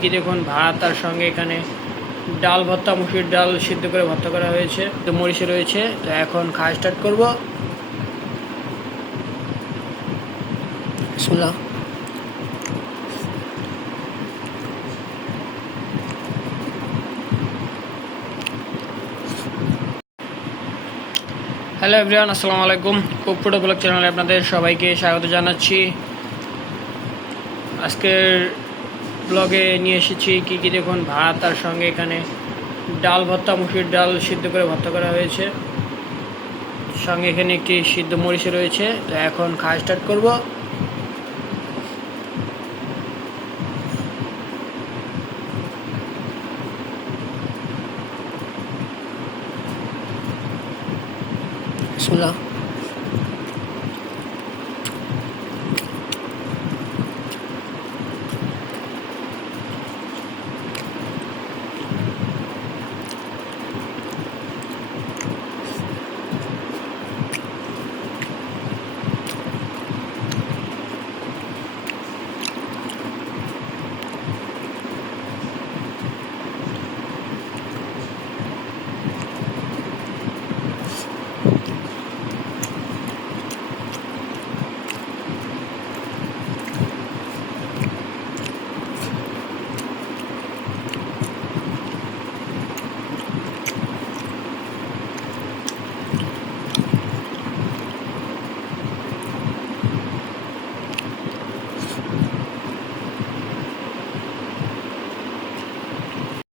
কি দেখুন ভাত, তার সঙ্গে এখানে ডাল ভর্তা, মুসুরির ডাল সিদ্ধ করে ভর্তা করা হয়েছে, তো মরিচে রয়েছে। তো এখন খাওয়া স্টার্ট করব। বিসমিল্লাহ। হ্যালো এভরিওয়ান, আসসালামু আলাইকুম। কুক ফুড ব্লগ চ্যানেলে আপনাদের সবাইকে স্বাগত জানাচ্ছি। আজকের ব্লগে নিয়ে এসেছি কি দেখুন ভাত, তার সঙ্গে এখানে ডাল ভর্তা, মুসুরির ডাল সিদ্ধ করে ভর্তা করা হয়েছে, সঙ্গে এখানে একটি সিদ্ধ মরিচে রয়েছে। তো এখন খাওয়া স্টার্ট করব। বিসমিল্লাহ।